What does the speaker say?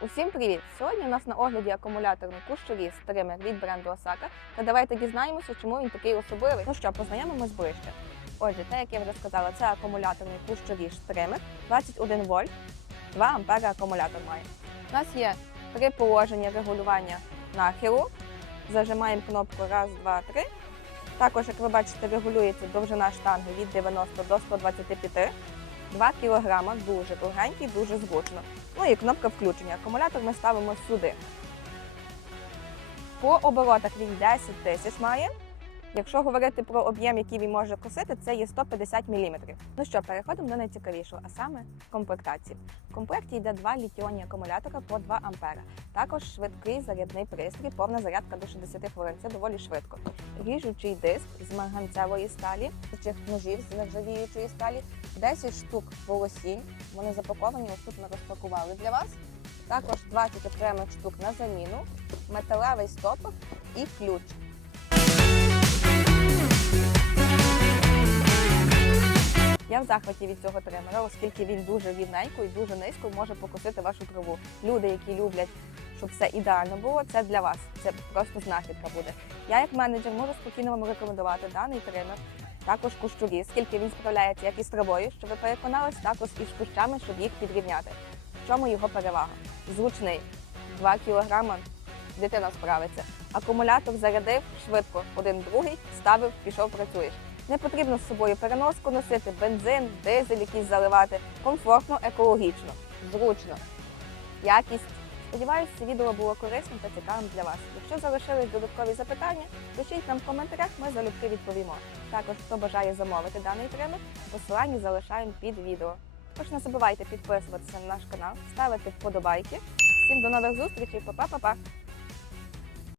Усім привіт! Сьогодні у нас на огляді акумуляторний кущоріз стример від бренду Osaka. Та давайте дізнаємося, чому він такий особливий. Ну що, познайомимось ближче. Отже, те, як я вже сказала, це акумуляторний кущоріз стример 21 вольт, 2 ампера акумулятор має. У нас є три положення регулювання нахилу. Зажимаємо кнопку раз, два, три. Також, як ви бачите, регулюється довжина штанги від 90 до 125. 2 кг, дуже довгенький, дуже зручно. Ну і кнопка включення. Акумулятор ми ставимо сюди. По оборотах він 10 тисяч має. Якщо говорити про об'єм, який він може косити, це є 150 мм. Ну що, переходимо до найцікавішого, а саме комплектації. В комплекті йде два літіонні акумулятора по 2 ампера. Також швидкий зарядний пристрій, повна зарядка до 60 хвилин. Це доволі швидко. Ріжучий диск з марганцевої сталі, чих ножів з нержавіючої сталі, 10 штук волосінь. Вони запаковані, ось тут ми розпакували для вас. Також 20 окремих штук на заміну, металевий стопор і ключ. В захваті від цього тримера, оскільки він дуже рівненько і дуже низько може покосити вашу траву. Люди, які люблять, щоб все ідеально було, це для вас. Це просто знахідка буде. Я, як менеджер, можу спокійно вам рекомендувати даний тример. Також кущурі, скільки він справляється як із травою, щоб ви переконались, також із кущами, щоб їх підрівняти. В чому його перевага? Зручний 2 кг дитина справиться. Акумулятор зарядив швидко, один другий, ставив, пішов, працюєш. Не потрібно з собою переноску носити, бензин, дизель якийсь заливати. Комфортно, екологічно, зручно. Якість. Сподіваюсь, це відео було корисним та цікавим для вас. Якщо залишились додаткові запитання, пишіть нам в коментарях, ми залюбки відповімо. Також, хто бажає замовити даний тример, посилання залишаємо під відео. Тож не забувайте підписуватися на наш канал, ставити вподобайки. Всім до нових зустрічей, па-па-па-па!